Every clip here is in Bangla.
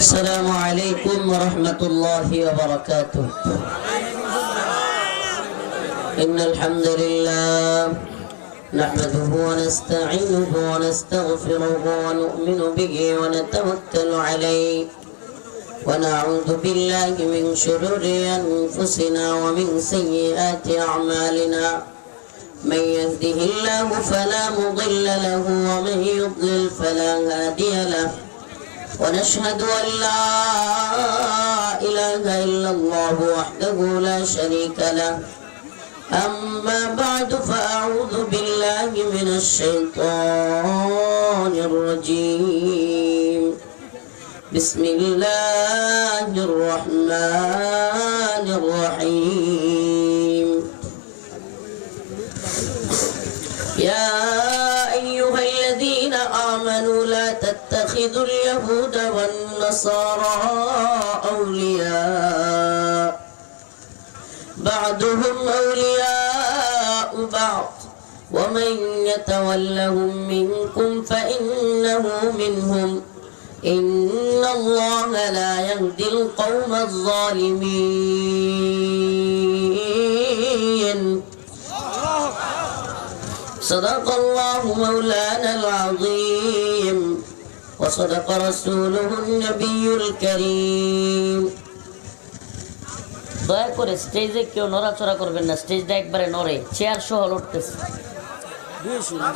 السلام عليكم ورحمة الله وبركاته. إن الحمد لله نحمده ونستعينه ونستغفره ونؤمن به ونتوكل عليه ونعوذ بالله من شرور أنفسنا ومن سيئات أعمالنا. من يهده الله فلا مضل له ومن يضلل فلا هادي له. ونشهد أن لا إله إلا الله وحده لا شريك له. أما بعد فأعوذ بالله من الشيطان الرجيم. بسم الله الرحمن الرحيم. يا أيها الذين آمنوا لا تتخذوا اليهود والنصارى أولياء بعضهم أولياء بعض ومن يتولهم منكم فإنه منهم إن الله لا يهدي القوم الظالمين. صدق الله مولانا العظيم وصدق رسوله النبي الكريم. দয়া করে স্টেজে কেউ নড়াচড়া করবেন না, স্টেজটা একবারে নড়ে, চেয়ার সহ লড়তেছে,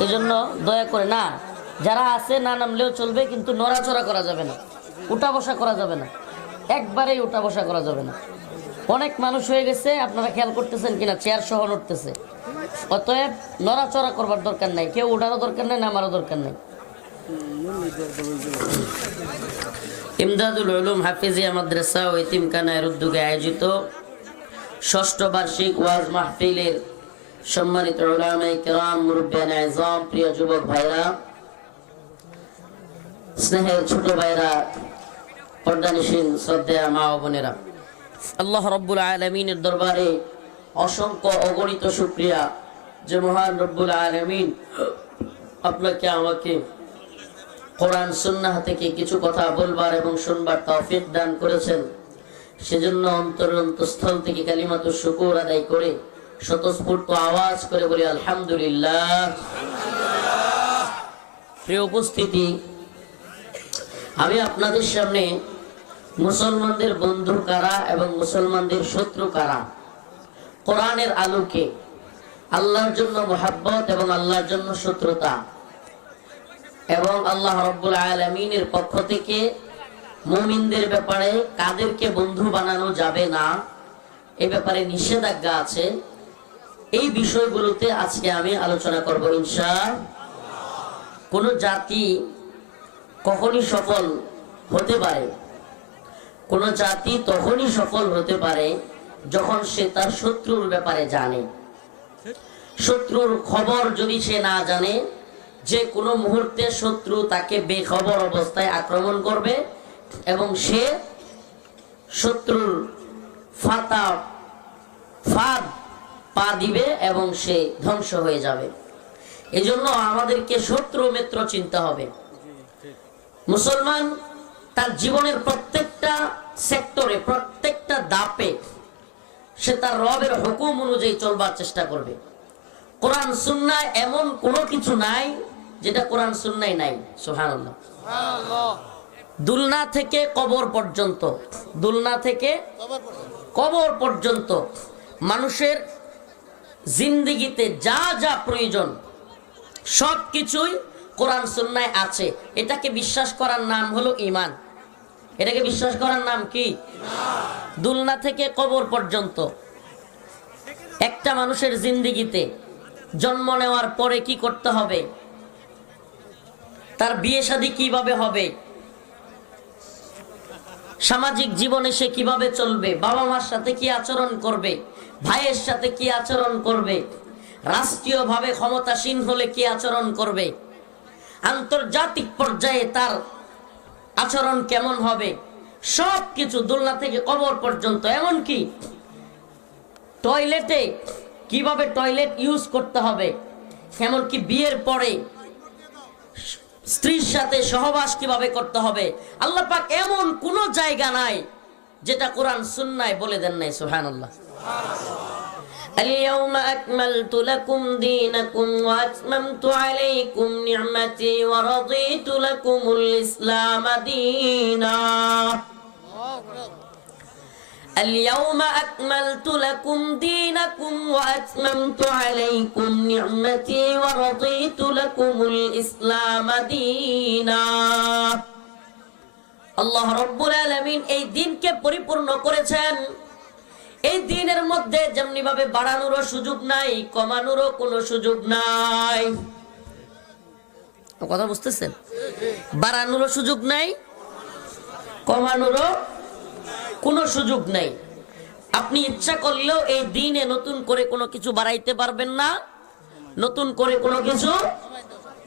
এই জন্য দয়া করে না, যারা আছে না নামলেও চলবে, কিন্তু নড়াচড়া করা যাবে না, উঠা বসা করা যাবে না, একবারেই উঠা বসা করা যাবে না। অনেক মানুষ হয়ে গেছে, আপনারা খেয়াল করতেছেন কিনা, চেয়ার সহ লড়তেছে, অতএব নড়াচড়া করবার দরকার নাই, কেউ উঠারও দরকার নাই, নামারও দরকার নাই। ইমদাদুল উলুম হাফিজিয়া মাদ্রাসা ও এতিমখানার উদ্যোগে আয়োজিত ষষ্ঠ বার্ষিক ওয়াজ মাহফিলের সম্মানিত উলামায়ে কেরাম, মুরব্বিয়ান আযম, প্রিয় যুবক ভাইরা, স্নেহের ছোট ভাইরা, পর্দানিশীন শ্রদ্ধেয় মা ও বোনেরা, আল্লাহ রাব্বুল আলামিনের দরবারে অসংখ্য অগণিত শুকরিয়া যে মহান রব্বুল আলামিন আপনাকে আমাকে কোরআন সুন্নাহ থেকে কিছু কথা বলবার এবং শুনবার তৌফিক দান করেছেন। সেজন্য অন্তরস্থল থেকে কালিমাতুশ শুকর আদায় করে স্বতঃস্ফূর্ত আওয়াজ করে বলি আলহামদুলিল্লাহ। প্রিয় উপস্থিতি, আমি আপনাদের সামনে মুসলমানদের বন্ধু কারা এবং মুসলমানদের শত্রু কারা, কোরআনের আলোকে আল্লাহর জন্য মুহাব্বত এবং আল্লাহর জন্য শত্রুতা, এবং আল্লাহ রাব্বুল আলামিনের পক্ষ থেকে মুমিনদের ব্যাপারে কাদেরকে বন্ধু বানানো যাবে না, এই ব্যাপারে নিষেধাজ্ঞা আছে, এই বিষয়গুলোতে আজকে আমি আলোচনা করব ইনশাআল্লাহ। কোন জাতি কখনই সফল হতে পারে, কোন জাতি তখনই সফল হতে পারে যখন সে তার শত্রুর ব্যাপারে জানে। শত্রুর খবর যদি সে না জানে, যে কোনো মুহূর্তে শত্রু তাকে বেখবর অবস্থায় আক্রমণ করবে এবং সে শত্রুর ফাঁদ পা দিবে এবং সে ধ্বংস হয়ে যাবে। এজন্য আমাদেরকে শত্রু মিত্র চিনতে হবে। মুসলমান তার জীবনের প্রত্যেকটা সেক্টরে, প্রত্যেকটা দাপে সে তার রবের হুকুম অনুযায়ী চলবার চেষ্টা করবে। কোরআন সুন্নাহ এমন কোনো কিছু নাই যেটা কোরআন সুন্নায় নাই। সুবহানাল্লাহ। দুলনা থেকে কবর পর্যন্ত, দুলনা থেকে কবর পর্যন্ত মানুষের জিন্দেগিতে যা যা প্রয়োজন সব কিছুই কোরআন সুন্নায় আছে। এটাকে বিশ্বাস করার নাম হলো ঈমান। এটাকে বিশ্বাস করার নাম কি? দুলনা থেকে কবর পর্যন্ত একটা মানুষের জিন্দেগিতে জন্ম নেওয়ার পরে কি করতে হবে, তার বিয়ে শাদী কিভাবে হবে, সামাজিক জীবনে সে কিভাবে চলবে, বাবা মার সাথে কি আচরণ করবে, ভাইয়ের সাথে কি আচরণ করবে, রাষ্ট্রীয়ভাবে ক্ষমতাসীন হলে কি আচরণ করবে, আন্তর্জাতিক পর্যায়ে তার আচরণ কেমন হবে, সব কিছু দুলনা থেকে কবর পর্যন্ত। এমনকি টয়লেটে কিভাবে টয়লেট ইউজ করতে হবে, এমনকি বিয়ের পরে স্ত্রীর সাথে সহবাস কিভাবে করতে হবে, আল্লাহ পাক এমন কোন জায়গা নাই যেটা কোরআন সুন্নায় বলে দেন নাই। সুবহানাল্লাহ। اليوم أكملت لكم دينكم وأتممت عليكم نعمتي ورضيت لكم الإسلام دينا اليوم أكملت لكم دينكم وأتممت عليكم نعمتي ورضيت لكم الإسلام دينا আল্লাহ রাব্বুল আলামিন এই দিনকে পরিপূর্ণ করেছেন। এই দিনের মধ্যে যেমনি ভাবে বাড়ানোরও সুযোগ নাই, কমানোরও কোনো সুযোগ নাই। কথা বুঝতেছেন? বাড়ানোরও সুযোগ নাই, কমানোরও কোনো সুযোগ নাই। আপনি ইচ্ছা করলেও এই দিনে নতুন করে কোনো কিছু বাড়াইতে পারবেন না, নতুন করে কোনো কিছু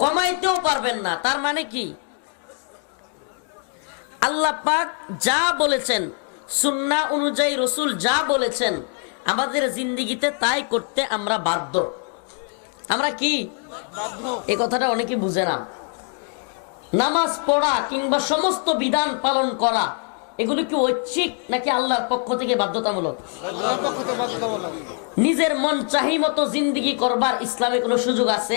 কমাইতেও পারবেন না। তার মানে কি? আল্লাহ পাক যা বলেছেন, সুন্নাহ অনুযায়ী রাসূল যা বলেছেন, আমাদের জিন্দেগিতে তাই করতে আমরা বাধ্য। আমরা কি এই কথাটা অনেকে বুঝে না। নামাজ পড়া কিংবা সমস্ত বিধান পালন করা এগুলো কি ঐচ্ছিক নাকি আল্লাহর পক্ষ থেকে বাধ্যতামূলক? নিজের মন চাহি মতো জিন্দেগি করবার ইসলামে কোনো সুযোগ আছে?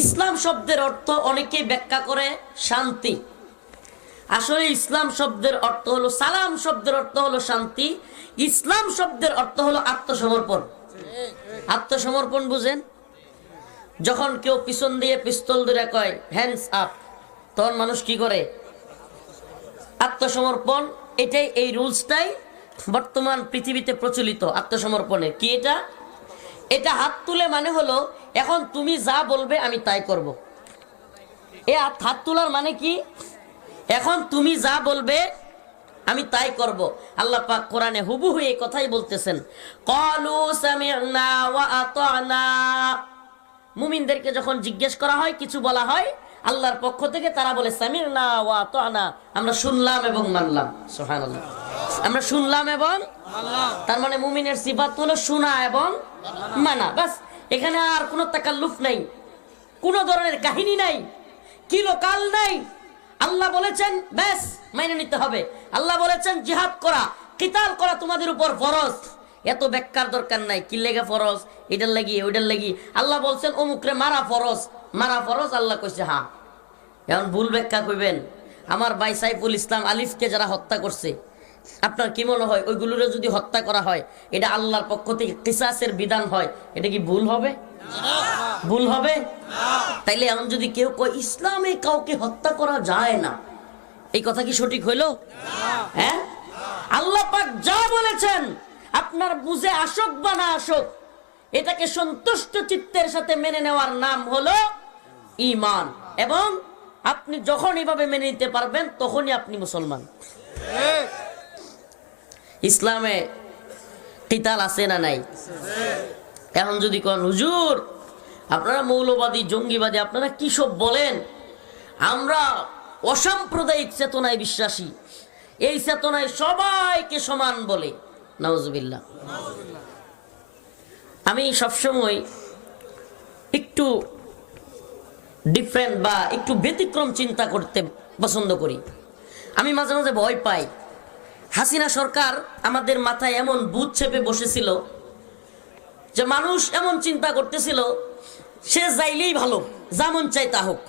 ইসলাম শব্দের অর্থ অনেকে ব্যাখ্যা করে শান্তি। আসলে ইসলাম শব্দের অর্থ হলো, সালাম শব্দের অর্থ হলো শান্তি, ইসলাম শব্দের অর্থ হলো আত্মসমর্পণ। আত্মসমর্পণ বুঝেন? যখন কেউ পিছন দিয়ে পিস্তল ধরে কয় হ্যান্ডস আপ, তখন মানুষ কি করে? আত্মসমর্পণ। এটাই, এই রুলসটাই বর্তমান পৃথিবীতে প্রচলিত আত্মসমর্পণের। কি এটা? এটা হাত তুলে মানে হলো এখন তুমি যা বলবে আমি তাই করব। এ হাত তোলার মানে কি? এখন তুমি যা বলবে আমি তাই করব। আল্লাহ পাক কোরআনে হুবহু এই কথাই বলতেছেন, ক্বালু সামি'না ওয়া আতা'না। মুমিনদেরকে যখন জিজ্ঞেস করা হয়, কিছু বলা হয় আল্লাহর পক্ষ থেকে, তারা বলে সামি'না ওয়া আতা'না, আমরা শুনলাম এবং মানলাম। সুবহানাল্লাহ। আমরা শুনলাম এবং মানলাম। তার মানে মুমিনের সিফাত হলো শোনা এবং মানা। বাস, এখানে আর কোনো তাকাল্লুফ নাই, কোনো ধরনের কাহিনী নাই, কিলোকাল নাই। আল্লাহ বলেছেন ব্যাস মেনে নিতে হবে। আল্লাহ বলেছেন জিহাদ করা, কিতাল করা তোমাদের উপর ফরজ। এত ব্যাখ্যার দরকার নাই, কি লেগে ফরজ, এটার লাগি ওইটার লাগি। আল্লাহ বলছেন অমুকরে মারা ফরজ, মারা ফরজ। আল্লাহ কইছে হ্যাঁ। এখন ভুল ব্যাখ্যা কইবেন। আমার ভাই সাইফুল ইসলাম আলিফকে যারা হত্যা করছে, আপনার কি মনে হয় ওইগুলোরে যদি হত্যা করা হয়, এটা আল্লাহর পক্ষ থেকে কিসাসের বিধান হয়, এটা কি ভুল হবে? ভুল হবে? তাইলে এখন যদি কেউ কয় ইসলামে কাউকে হত্যা করা যায় না, এই কথা কি সঠিক হইল? হ্যাঁ, আল্লাহ পাক যা বলেছেন, আপনার বুঝে আসুক বা না আসুক, এটাকে সন্তুষ্ট চিত্তের সাথে মেনে নেওয়ার নাম হলো ঈমান। এবং আপনি যখন এইভাবে মেনে নিতে পারবেন তখনই আপনি মুসলমান। ইসলামে কিতাল আছে না নাই? এখন যদি কোন হুজুর আপনারা মৌলবাদী, জঙ্গিবাদী, আপনারা কি সব বলেন, আমরা অসাম্প্রদায়িক চেতনায় বিশ্বাসী, এই চেতনায় সবাইকে সমান বলে, নাউজুবিল্লাহ। আমি সবসময় একটু ডিফারেন্ট বা একটু ব্যতিক্রম চিন্তা করতে পছন্দ করি। আমি মাঝে মাঝে ভয় পাই, হাসিনা সরকার আমাদের মাথায় এমন ভূত চেপে বসেছিল যে মানুষ এমন চিন্তা করতেছিল সে যাইলেই ভালো, যেমন চাই তা হোক,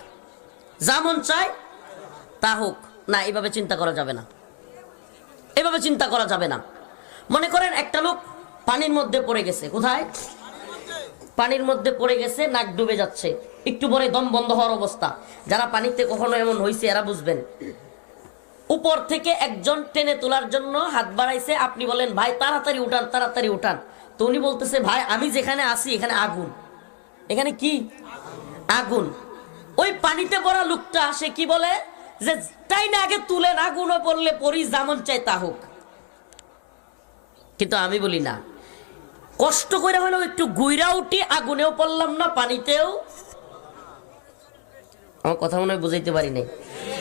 যেমন চাই তা হোক। না, এভাবে চিন্তা করা যাবে না, এভাবে চিন্তা করা যাবে না। মনে করেন একটা লোক পানির মধ্যে পড়ে গেছে, কোথায়? পানির মধ্যে পড়ে গেছে, নাক ডুবে যাচ্ছে, একটু পরে দম বন্ধ হওয়ার অবস্থা। যারা পানিতে কখনো এমন হয়েছে এরা বুঝবেন। উপর থেকে একজন টেনে তোলার জন্য হাত বাড়াইছে, আপনি বলেন ভাই তাড়াতাড়ি উঠান, তাড়াতাড়ি উঠান। তো উনি বলতেছে ভাই আমি যেখানে আছি এখানে আগুন, এখানে কি আগুন। ওই পানিতে পড়া লোকটা সে কি বলে যে তাই না, আগে তুলেন, আগুনও পড়লে পরি, যেমন চাই তা হোক। কিন্তু আমি বলি না, কষ্ট করে হলেও একটু গুইরা উঠি, আগুনেও পড়লাম না, পানিতেও। আমার কথা মনে হয় বুঝাইতে পারি নাই।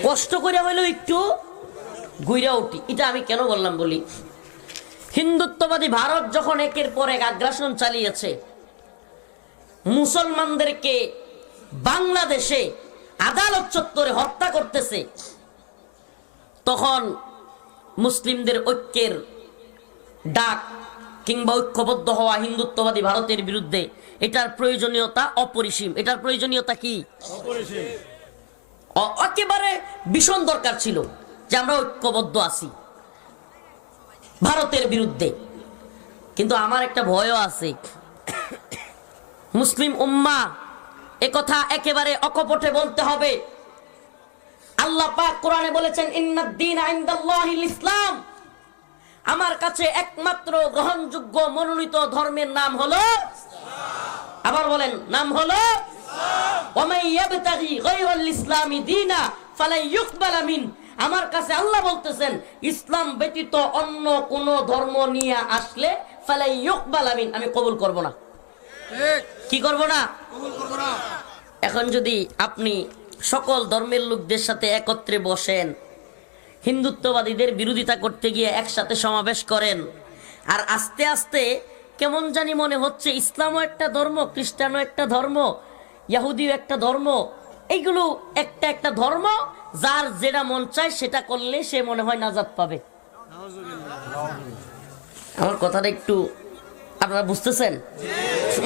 কষ্ট করে হলেও একটু গুইরা উঠি। এটা আমি কেন বললাম বলি, হিন্দুত্ববাদী ভারত যখন একের পর এক আগ্রাসন চালিয়েছে, মুসলমানদেরকে বাংলাদেশে আদালত চত্বরে হত্যা করতেছে, তখন মুসলিমদের ঐক্যের ডাক কিংবা ঐক্যবদ্ধ হওয়া হিন্দুত্ববাদী ভারতের বিরুদ্ধে এটার প্রয়োজনীয়তা অপরিসীম। এটার প্রয়োজনীয়তা কি? একেবারে ভীষণ দরকার ছিল যে আমরা ঐক্যবদ্ধ আছি ভারতের বিরুদ্ধে। কিন্তু আমার একটা ভয়ও আছে, মুসলিম উম্মাহ একথা একেবারে অকপটে বলতে হবে। আল্লাহ পাক কোরআনে বলেছেন, ইন্নাদ-দীনা ইনদাল্লাহিল ইসলাম, আমার কাছে একমাত্র গ্রহণযোগ্য মনোনীত ধর্মের নাম হলো ইসলাম। আবার বলেন, নাম হলো ইসলাম। ওয়া মান ইয়াবতাগি গায়রাল ইসলামি দীনা ফালা ইউকবালা মিন, আমার কাছে আল্লাহ বলতেছেন ইসলাম ব্যতীত অন্য কোন ধর্ম নিয়ে আসলে ফালা ইউকবালা মিন, আমি কবুল করব না। কি করব না? কবুল করব না। এখন যদি আপনি সকল ধর্মের লোকদের সাথে একত্রে বসেন, হিন্দুত্ববাদীদের বিরোধিতা করতে গিয়ে একসাথে সমাবেশ করেন, আর আস্তে আস্তে কেমন জানি মনে হচ্ছে ইসলামও একটা ধর্ম, খ্রিস্টানও একটা ধর্ম, ইহুদিও একটা ধর্ম, এইগুলো একটা একটা ধর্ম, যার যেটা মন চায় সেটা করলে সে মনে হয় নাজাত পাবে। আমার কথাটা একটু আপনারা বুঝতেছেন?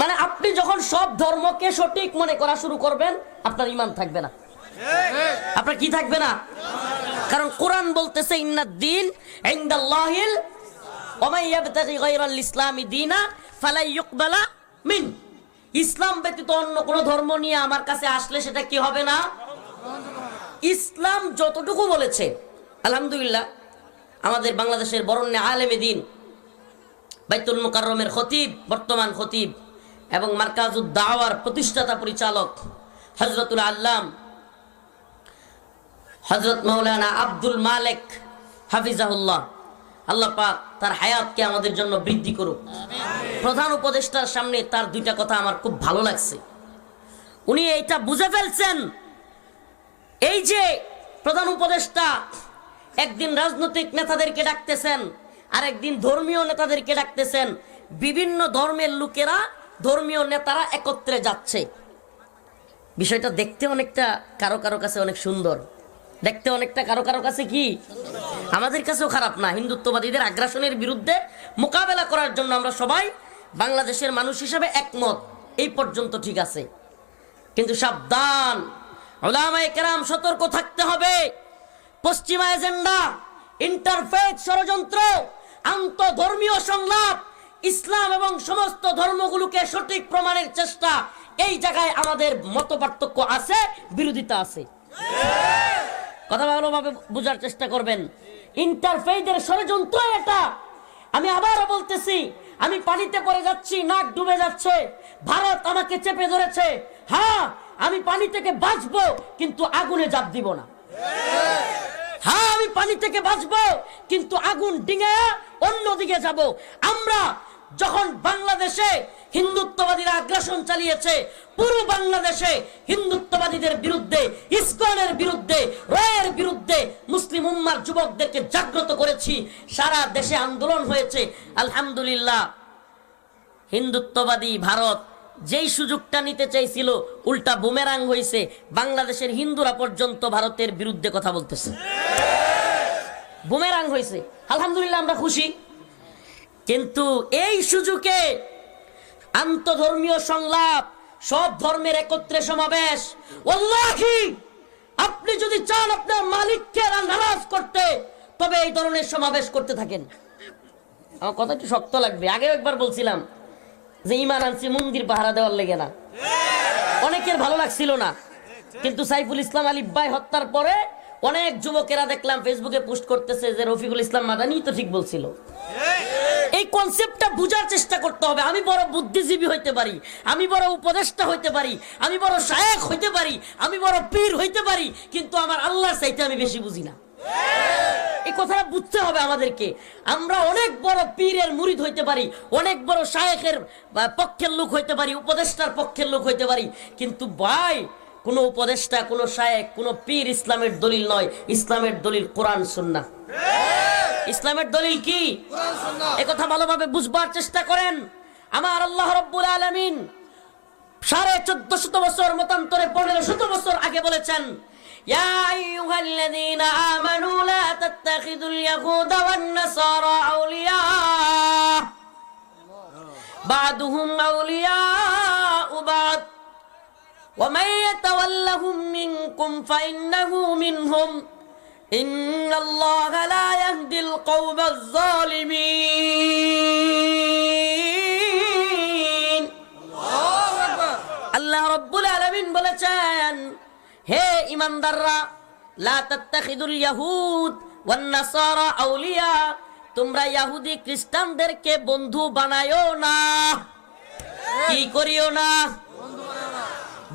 মানে আপনি যখন সব ধর্মকে সঠিক মনে করা শুরু করবেন, আপনার ঈমান থাকবে না। আপনার কি থাকবে না? কারণ কোরআন বলতেছে ইন্নাদ-দীন ইনদাল্লাহিল ওয়া মান ইয়াবতাগি গায়রাল ইসলামি দীনা ফালা ইউকবালা মিন, ইসলাম ব্যতীত অন্য কোন ধর্ম নিয়ে আমার কাছে আসলে সেটা কি হবে না? ইসলাম যতটুকু বলেছে, আলহামদুলিল্লাহ আমাদের বাংলাদেশের বরেণ্য আলেমে দ্বীন, বাইতুল মুকাররমের খতিব, বর্তমান খতিব এবং মারকাজুদ দাওয়ার প্রতিষ্ঠাতা পরিচালক হযরতুল আল্লাম হযরত মাওলানা আব্দুল মালিক হাফিজাহুল্লাহ, আল্লাহ পাক তার হায়াতকে আমাদের জন্য বৃদ্ধি করুক। প্রধান উপদেষ্টার সামনে তার দুইটা কথা আমার খুব ভালো লাগছে। উনি এইটা বুঝে ফেলছেন, এই যে প্রধান উপদেষ্টা একদিন রাজনৈতিক নেতাদেরকে ডাকতেছেন, আর একদিন ধর্মীয় নেতাদেরকে ডাকতেছেন, বিভিন্ন ধর্মের লোকেরা, ধর্মীয় নেতারা একত্রে যাচ্ছে। বিষয়টা দেখতে অনেকটা কারো কারো কাছে অনেক সুন্দর, দেখতে অনেকটা কারো কারো কাছে কি আমাদের কাছেও খারাপ না। হিন্দুত্ববাদীদের আগ্রাসনের বিরুদ্ধে মোকাবেলা করার জন্য আমরা সবাই বাংলাদেশের মানুষ হিসেবে একমত, এই পর্যন্ত ঠিক আছে। কিন্তু সাবধান, উলামায়ে কেরাম সতর্ক থাকতে হবে। পশ্চিমা এজেন্ডা, ইন্টারফেথ ষড়যন্ত্র, আন্তঃধর্মীয় সংলাপ, ইসলাম এবং সমস্ত ধর্মগুলোকে সঠিক প্রমাণের চেষ্টা, এই জায়গায় আমাদের মতপার্থক্য আছে, বিরোধিতা আছে। কথা ভালোভাবে বোঝার চেষ্টা করবেন। ইন্টারফেথের ষড়যন্ত্র এটা। আমি আবারও বলতেছি, আমি পানিতে পড়ে যাচ্ছি, নাক ডুবে যাচ্ছে, ভারত আমাকে চেপে ধরেছে, হ্যাঁ আমি পানি থেকে বাঁচবো, কিন্তু আগুনে ঝাঁপ দিব না। হ্যাঁ আমি পানি থেকে বাঁচবো, কিন্তু আগুন ডিঙে অন্যদিকে যাব। আমরা যখন বাংলাদেশে হিন্দুত্ববাদীরা আগ্রাসন চালিয়েছে, পুরো বাংলাদেশে হিন্দুত্ববাদীদের বিরুদ্ধে, ইসকনের বিরুদ্ধে, রয়ের বিরুদ্ধে মুসলিম উম্মার যুবকদেরকে জাগ্রত করেছি। সারা দেশে আন্দোলন হয়েছে। আলহামদুলিল্লাহ, হিন্দুত্ববাদী ভারত যেই সুযোগটা নিতে চাইছিল, উল্টা বুমেরাং হয়েছে। বাংলাদেশের হিন্দুরা পর্যন্ত ভারতের বিরুদ্ধে কথা বলতেছে, বুমেরাং হয়েছে। আলহামদুলিল্লাহ, আমরা খুশি। কিন্তু এই সুযোগে আন্তঃধর্মীয় সংলাপ, সব ধর্মের একত্রে সমাবেশ, ওয়াল্লাহি আপনি যদি চান আপনার মালিককে নারাজ করতে, তবে এই ধরনের সমাবেশ করতে থাকেন। আমার কথা একটু শক্ত লাগবে, আগেও একবার বলছিলাম যে ঈমান আনছি মন্দির পাহারা দেওয়ার লেগে না। অনেকের ভালো লাগছিল না, কিন্তু সাইফুল ইসলাম আলিফ ভাই হত্যার পরে অনেক যুবকেরা দেখলাম ফেসবুকে পোস্ট করতেছে যে রফিকুল ইসলাম মাদানী তো ঠিক বলছিল। এই কনসেপ্টটা বুঝার চেষ্টা করতে হবে। আমি বড় বুদ্ধিজীবী হইতে পারি, আমি বড় উপদেষ্টা হইতে পারি, আমি বড় শায়েখ হইতে পারি, আমি বড় পীর হইতে পারি, কিন্তু আমার আল্লাহর চাইতে আমি বেশি বুঝি না। এই কথাটা বুঝতে হবে আমাদেরকে। আমরা অনেক বড় পীরের মুরিদ হইতে পারি, অনেক বড় শায়েখের পক্ষের লোক হইতে পারি, উপদেষ্টার পক্ষের লোক হইতে পারি, কিন্তু ভাই কোন উপদেষ্টা, কোন শায়েখ, কোন পীর ইসলামের দলিল নয়। ইসলামের দলিল কোরআন সুন্নাহ। ইসলামের দলিল কি? কোরআন সুন্নাহ। এই কথা ভালোভাবে বুঝবার চেষ্টা করেন। আমার আল্লাহ রাব্বুল আলামিন 1450 বছর মতান্তরে 1500 বছর আগে বলেছেন, ইয়া আইয়ুহাল্লাযীনা আমানু লা তাত্তাখিযুল ইয়াহুদা ওয়ান নাসারা আউলিয়া বা'দুহুম আউলিয়াউ বা'দ ওয়া মান ইয়াতাওয়াল্লাহুম মিনকুম ফাইন্নাহু মিনহুম ইন্নাল্লাহা লা ইয়াহদিল কওমাজ যালিমিন। আল্লাহ রাব্বুল আলামিন বলেছেন, হে ঈমানদাররা, লা তাত্তাখিযুল ইয়াহুদ ওয়ান নাসারা আউলিয়া, তোমরা ইহুদি খ্রিস্টানদেরকে বন্ধু বানায়ো না। কি করিও না?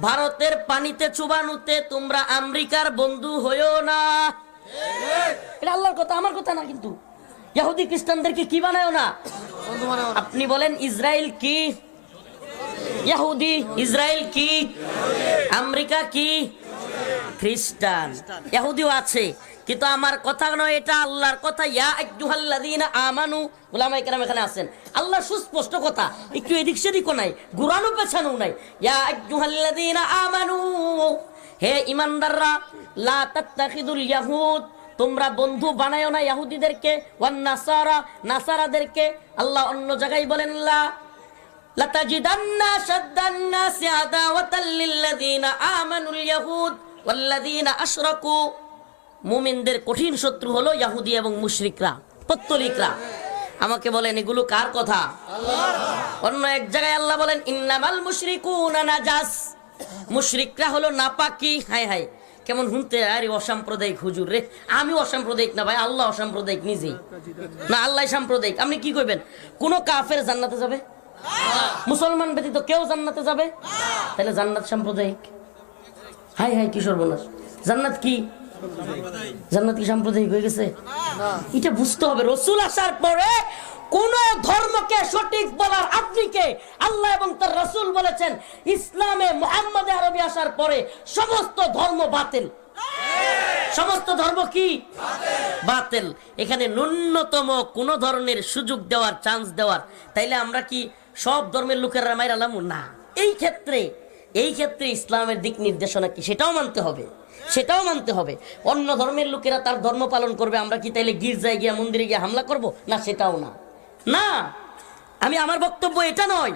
ভারতের পানিতে চুবানুতে তোমরা আমেরিকার বন্ধু হইও না। এটা আল্লাহর কথা, আমার কথা না। কিন্তু ইহুদি খ্রিস্টানদেরকে কি বানায়ো না? আপনি বলেন ইসরায়েল কি? ইহুদি। ইসরায়েল কি? আমেরিকা কি? খ্রিস্টান। ইহুদিও আছে, কিন্তু আমার কথা নয়, এটা আল্লাহর কথা। ইয়া আইয়ুহাল্লাযীনা আমানু, উলামায়ে কেরাম এখানে আছেন, আল্লাহ সুস্পষ্ট কথা, একটু এদিক সেদিকও নাই, ঘুরানো পেছানো নাই। ইয়া আইয়ুহাল্লাযীনা আমানু, হে ঈমানদাররা, লা তাত্তাখিযুল ইয়াহুদ, তোমরা বন্ধু বানায়ো না ইহুদিদেরকে, ওয়ান নাসারা, নাসারাদেরকে। আল্লাহ অন্য জায়গায় বলেন, লাতাজিদান্না শাদ্দান নাসি আদাওয়াতাল লিল্লাযীনা আমানুল ইয়াহুদ ওয়াল্লাযীনা আশরাকু, মুমিনদের কঠিন শত্রু হলো ইহুদি এবং মুশরিকরা, পত্তলিকরা। আমাকে বলেন এগুলো কার কথা? আল্লাহর। অন্য এক জায়গায় আল্লাহ বলেন, ইন্নামাল মুশরিকুনা নাজাস, মুশরিকরা হলো নাপাকি। হায় হায়, কেমন শুনতে, আরে অসাম্প্রদায়িক হুজুর রে। আমি অসাম্প্রদায়িক না ভাই, আল্লাহ অসাম্প্রদায়িক নিজেই। না, আল্লাহ সাম্প্রদায়িক। আপনি কি কইবেন? কোন কাফের জান্নাতে যাবে? মুসলমান ব্যতীত কেউ জান্নাতে যাবে? তাহলে জান্নাত সাম্প্রদায়িক? হাই হাই, কি সর্বনাশ! জান্নাত কি? জান্নাত কি সাম্প্রদায়িক হয়ে গেছে? এটা বুঝতে হবে। রাসূল আসার পরে কোন ধর্মকে সঠিক বলার আপনি কে? আল্লাহ এবং তার রাসূল বলেছেন, ইসলামে মুহাম্মদ আরবি আসার পরে সমস্ত ধর্ম বাতিল। সমস্ত ধর্ম কি? বাতিল। এখানে ন্যূনতম কোন ধরনের সুযোগ দেওয়ার, চান্স দেওয়ার, তাইলে আমরা কি সব ধর্মের লোকেরা মাইরালাম? না। এই ক্ষেত্রে ইসলামের দিক নির্দেশনা কি সেটাও মানতে হবে, সেটাও মানতে হবে। অন্য ধর্মের লোকেরা তার ধর্ম পালন করবে, আমরা কি তাইলে গির্জায় গিয়ে, মন্দিরে গিয়ে হামলা করব? না, সেটাও না। না, আমার বক্তব্য এটা নয়।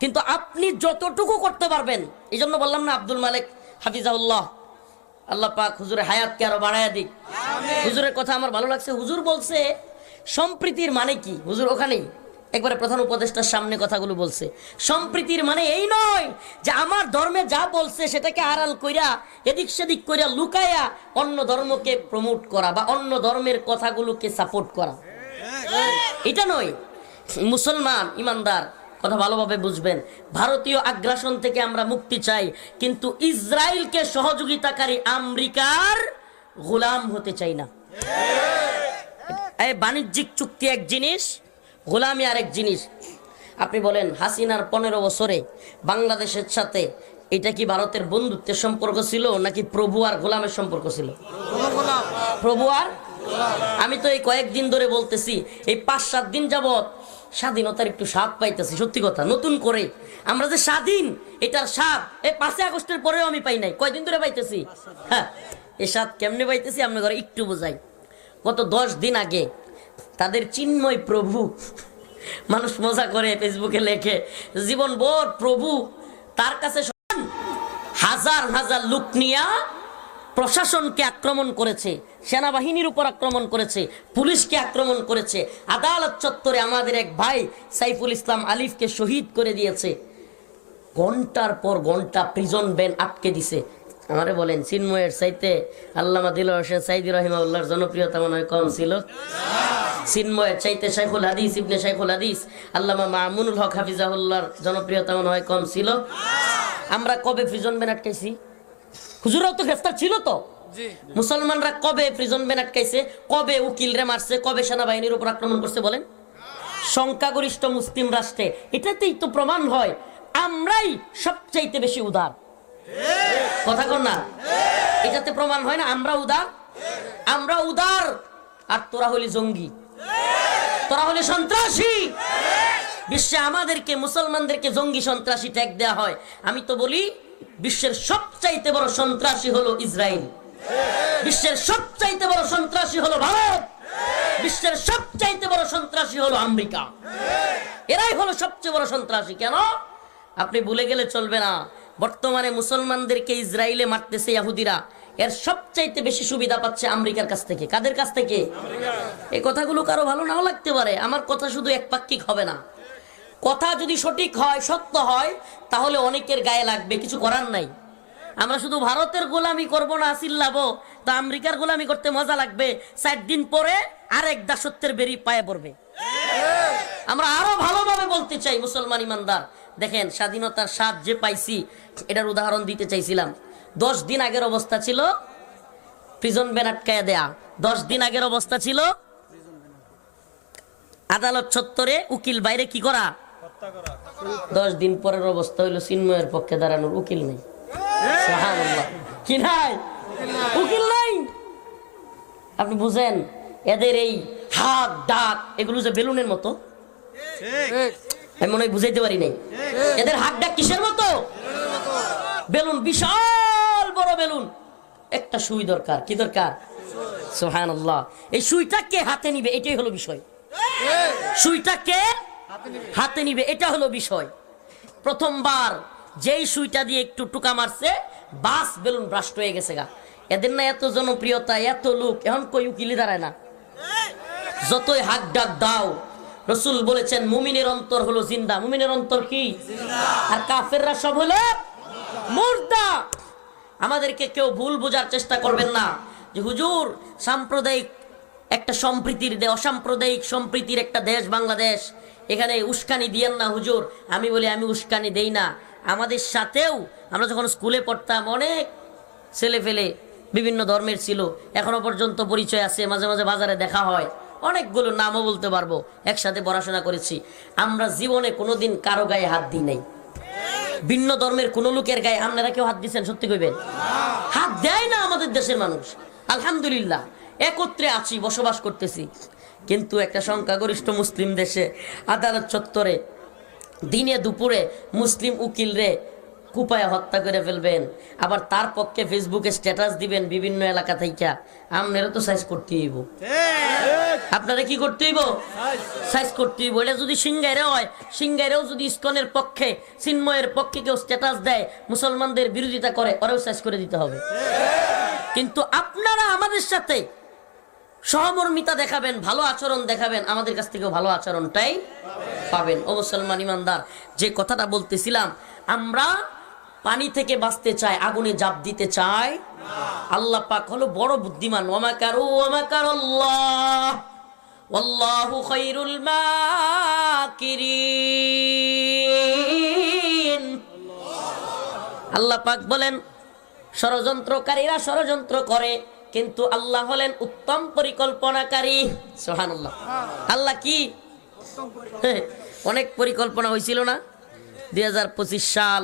কিন্তু আপনি যতটুকু করতে পারবেন, এই জন্য বললাম না, আব্দুল মালিক হাফিজাহুল্লাহ, আল্লাহ পাক হুজুরের হায়াতকে আরো বাড়ায়া দিক। হুজুরের কথা আমার ভালো লাগছে। হুজুর বলছে সম্প্রীতির মানে কি? হুজুর ওখানেই একবারে প্রধান উপদেষ্টার সামনে কথাগুলো বলছে। সম্প্রীতির মানে এই নয় যে আমার ধর্মে যা বলছে সেটাকে আড়াল কইরা, এদিক সেদিক কইরা, লুকায়া অন্য ধর্মকে প্রমোট করা বা অন্য ধর্মের কথাগুলোকে সাপোর্ট করা, এটা নয়। মুসলমান ইমানদার কথা ভালোভাবে বুঝবেন, ভারতীয় আগ্রাসন থেকে আমরা মুক্তি চাই, কিন্তু ইসরায়েলকে সহযোগিতাকারী আমেরিকার গোলাম হতে চাই না। এই বাণিজ্যিক চুক্তি এক জিনিস, গোলামি আরেক জিনিস। আপনি বলেন হাসিনার 15 বছরে বাংলাদেশের সাথে এটা কি ভারতের বন্ধুত্বের সম্পর্ক ছিল নাকি প্রভু আর গোলামের সম্পর্ক ছিল? প্রভু আর। আমি তো এই কয়েকদিন ধরে বলতেছি, এই 5-7 দিন যাবত স্বাধীনতার একটু স্বাদ পাইতেছি। সত্যি কথা, নতুন করে আমরা যে স্বাধীন, এটার স্বাদ এই 5 আগস্টের পরেও আমি পাই নাই। কয়দিন ধরে পাইতেছি? হ্যাঁ, এই স্বাদ কেমনে পাইতেছি আমি ঘরে একটু বোঝাই। গত 10 দিন আগে তাদের চিন্ময় প্রভু, মানুষ মজা করে ফেসবুকে লেখে জীবনভর প্রভু, তার কাছে হাজার হাজার লোক নিয়া প্রশাসনকে আক্রমণ করেছে, সেনাবাহিনীর উপর আক্রমণ করেছে, পুলিশকে আক্রমণ করেছে, আদালত চত্বরে আমাদের এক ভাই সাইফুল ইসলাম আলিফকে শহীদ করে দিয়েছে। ঘন্টার পর ঘন্টা প্রিজন ভ্যান আটকে দিছে। আমারে বলেন, চিন্ময়ের চাইতে আল্লামা দিলওয়ার হোসেন সাইদি রাহিমাহুল্লাহর জনপ্রিয়তা মনে হয় কম ছিল? চিন্ময়ের চাইতে শাইখুল হাদিস ইবনে শাইখুল হাদিস আল্লামা মামুনুল হক হাফিজাহুল্লাহর জনপ্রিয়তা মনে হয় কম ছিল? আমরা কবে প্রিজন ভ্যান আটকাইছি? হুজুরাও তো গ্রেফতার ছিল তো। মুসলমানরা কবে প্রিজন ভ্যান আটকাইছে? কবে উকিলরে মারছে? কবে সেনাবাহিনীর উপর আক্রমণ করছে? বলেন। সংখ্যাগরিষ্ঠ মুসলিম রাষ্ট্রে। এটাতেই তো প্রমাণ হয় আমরাই সবচাইতে বেশি উদার। কথা কর না? এটাতে প্রমাণ হয় না আমরা উদার? আমরা উদার, আর তোরা হলি জঙ্গি, তোরা হলি সন্ত্রাসী। বিশ্বে আমাদেরকে মুসলমানদেরকে জঙ্গি সন্ত্রাসী ট্যাগ দেওয়া হয়। আমি তো বলি বিশ্বের সবচাইতে বড় সন্ত্রাসী হলো ইসরায়েল, বিশ্বের সবচাইতে বড় সন্ত্রাসী হলো ভারত, বিশ্বের সবচাইতে বড় সন্ত্রাসী হলো আমেরিকা। এরাই হলো সবচেয়ে বড় সন্ত্রাসী। কেন? আপনি ভুলে গেলে চলবে না, বর্তমানে মুসলমানদেরকে ইসরায়েলে মারতেছে ইহুদিরা, এর সবচাইতে বেশি সুবিধা পাচ্ছে আমেরিকার কাছ থেকে। কাদের কাছ থেকে? এই কথাগুলো কারো ভালো নাও লাগতে পারে, আমার কথা শুধু একপাক্ষিক হবে না। কথা যদি সঠিক হয়, সত্য হয়, তাহলে অনেকের গায়ে লাগবে, কিছু করার নাই। আমরা শুধু ভারতের গোলামি করব না, চিল্লাবো, তা আমেরিকার গোলামি করতে মজা লাগবে, 4 দিন পরে আরেক দাসত্বের বেরি পায়ে পড়বে। আমরা আরো ভালোভাবে বলতে চাই মুসলমান ইমানদার, দেখেন স্বাধীনতার স্বাদ যে পাইছি, এটার উদাহরণ দিতে চাইছিলাম। 10 দিন আগের অবস্থা ছিল প্রিজন ব্যান আটকায়া দেয়া, 10 দিন আগের অবস্থা ছিল আদালত চত্বরে উকিল বাইরে কি করা, 10 দিন পরের অবস্থা হইল চিন্ময়ের পক্ষে দাঁড়ানোর উকিল নেই। সুবহানাল্লাহ, কি নাই? উকিল নাই। আপনি বুঝেন এদের এই হাত ডাক এগুলো যে বেলুনের মতো, আমি মনে হয় বুঝাইতে পারি নাই। এদের হাত ডাক কিসের মতো? বেলুন, বিশাল বড় বেলুন, একটা সুই দরকার। কি দরকার? সুবহানাল্লাহ। এই সুইটা কে হাতে নিবে, এটাই হলো বিষয়। সুইটা কে হাতে নিবে, এটা হলো বিষয়। প্রথমবার যেই সুইটা দিয়ে একটু টুকা মারছে, বাস বেলুন ব্রাস্ট হয়ে গেছে গা। এদের না এত জনপ্রিয়তা, এত লোক, এখন কই উকিলি দাঁড়ায় না। যতই হাক ডাক দাও, রসুল বলেছেন মুমিনের অন্তর হলো জিন্দা। মুমিনের অন্তর কি? আর কাফেররা সব হলো মুর্দা। আমাদেরকে কেউ ভুল বোঝার চেষ্টা করবেন না যে হুজুর সাম্প্রদায়িক একটা সম্প্রীতির অসাম্প্রদায়িক সম্প্রীতির একটা দেশ বাংলাদেশ, এখানে উস্কানি দিয়েন না হুজুর। আমি বলি আমি উস্কানি দেই না। আমাদের সাথেও আমরা যখন স্কুলে পড়তাম অনেক ছেলে ফেলে বিভিন্ন ধর্মের ছিল, এখনো পর্যন্ত পরিচয় আছে, মাঝে মাঝে বাজারে দেখা হয়, অনেকগুলো নামও বলতে পারবো, একসাথে পড়াশোনা করেছি। আমরা জীবনে কোনোদিন কারো গায়ে হাত দিই নাই। ভিন্ন ধর্মের কোন লোকের গায়ে আপনারা কেউ হাত দিচ্ছেন? সত্যি কইবেন? হাত দেয় না আমাদের দেশের মানুষ। আলহামদুলিল্লাহ একত্রে আছি, বসবাস করতেছি। কিন্তু একটা সংখ্যাগরিষ্ঠ মুসলিম দেশে আদালত চত্বরে দিনে দুপুরে মুসলিম উকিল রে কুপায় হত্যা করে ফেলবেন, আবার তার পক্ষে ফেসবুকে স্ট্যাটাস দিবেন বিভিন্ন এলাকা থেকে। আপনারা তো সাইজ করতে হইব, আপনারা কি করতে হইব? সাইজ করতে হইব। এটা যদি সিংগাইরে হয়, সিংগাইরেও যদি ইসকনের পক্ষে চিন্ময়ের পক্ষে কেউ স্ট্যাটাস দেয়, মুসলমানদের বিরোধিতা করে, ওরাও সাইজ করে দিতে হবে। কিন্তু আপনারা আমাদের সাথে সহমর্মিতা দেখাবেন, ভালো আচরণ দেখাবেন, আমাদের কাছ থেকেও ভালো আচরণটাই পাবেন। ও মুসলমান ইমানদার, যে কথাটা বলতেছিলাম, আমরা পানি থেকে বাঁচতে চাই, আগুনে জাপ দিতে চাই। আল্লাহ পাক হলো বড় বুদ্ধিমান। ওয়া মাকারু ওয়া মাকারাল্লাহ ওয়াল্লাহু খায়রুল মাকিরিন। আল্লাহ পাক বলেন ষড়যন্ত্রকারীরা ষড়যন্ত্র করে, কিন্তু আল্লাহ হলেন উত্তম পরিকল্পনাকারী। সুবহানাল্লাহ। আল্লাহ কি অনেক পরিকল্পনা হয়েছিল না? 2025 সাল,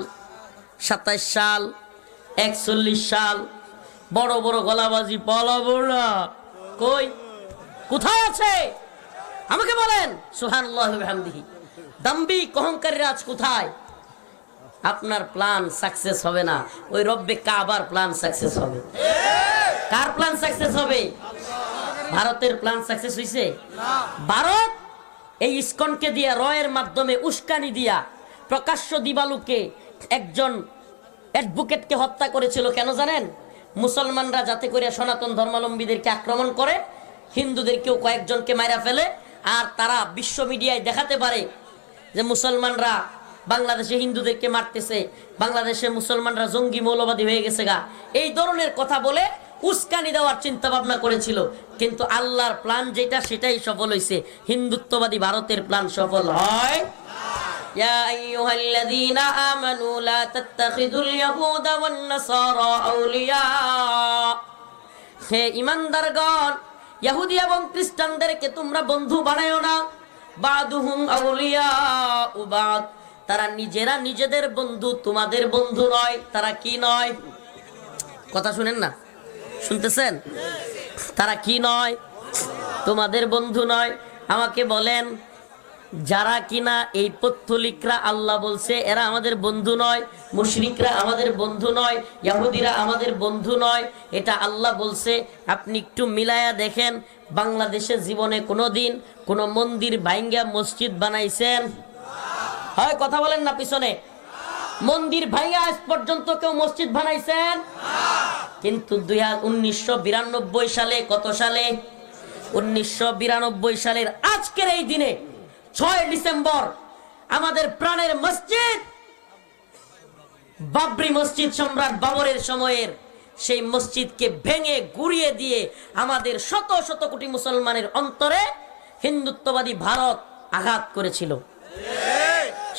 27 সাল, 41 সাল, বড় বড় গলাবাজি পালাবো না, কই কোথায় আছে আমাকে বলেন। সুবহানাল্লাহি ওয়া বিহামদিহি। দাম্ভিক অহংকারীরা আজ কোথায়? আপনার প্ল্যান সাকসেস হবে না, ওই রব্বে কাবার প্ল্যান সাকসেস হবে। কার প্ল্যান সাকসেস হবে? ভারতের প্ল্যান সাকসেস হইছে? ভারত এই ইসকনকে দিয়া, রয়ের মাধ্যমে উস্কানি দিয়া প্রকাশ্য দিবালুকে একজন অ্যাডভোকেটকে হত্যা করেছিল। কেন জানেন? মুসলমানরা যাতে করে সনাতন ধর্মাবলম্বীদেরকে আক্রমণ করে, হিন্দুদেরকেও কয়েকজনকে মাইরা ফেলে, আর তারা বিশ্ব মিডিয়ায় দেখাতে পারে যে মুসলমানরা বাংলাদেশে হিন্দুদেরকে মারতেছে, বাংলাদেশে মুসলমানরা জঙ্গি মৌলবাদী হয়ে গেছে গা, এই ধরনের কথা বলে উস্কানি দেওয়ার চিন্তা ভাবনা করেছিল। কিন্তু আল্লাহর প্ল্যান যেটা, সেটাই সফল হয়েছে। হিন্দুত্ববাদী ভারতের প্ল্যান সফল হয়। ইয়া আইয়ুহাল্লাযীনা আমানু লা তাত্তাখিযুল ইয়াহুদা ওয়ান নাসারা আউলিয়া। হে ঈমানদারগণ, ইহুদি এবং খ্রিস্টানদেরকে তোমরা বন্ধু বানায়ো না। বাদুহুম আউলিয়াউ বাদ, তারা নিজেরা নিজেদের বন্ধু, তোমাদের বন্ধু নয়। তারা কি নয়? কথা শুনেন না, শুনতেছেন? তারা কি নয়? তোমাদের বন্ধু নয়। আমাকে বলেন যারা কিনা এই পৌত্তলিকরা আল্লাহ বলছে এরা আমাদের বন্ধু নয়, মুশরিকরা আমাদের বন্ধু নয়, ইহুদিরা আমাদের বন্ধু নয়, এটা আল্লাহ বলছে। আপনি একটু মিলায়া দেখেন, বাংলাদেশে জীবনে কোনোদিন কোনো মন্দির ভাঙ্গা মসজিদ বানাইছেন? হয় কথা বলেন না পিছনে। মন্দির ভাঙ্গা আজ পর্যন্ত কেউ মসজিদ বানাইছেন? কিন্তু 1992 সালে, কত সালে? 1992 সালের আজকের এই দিনে 6 ডিসেম্বর আমাদের প্রাণের মসজিদ বাবরি মসজিদ, সম্রাট বাবরের সময়ের সেই মসজিদকে ভেঙে গুড়িয়ে দিয়ে আমাদের শত শত কোটি মুসলমানের অন্তরে হিন্দুত্ববাদী ভারত আঘাত করেছিল।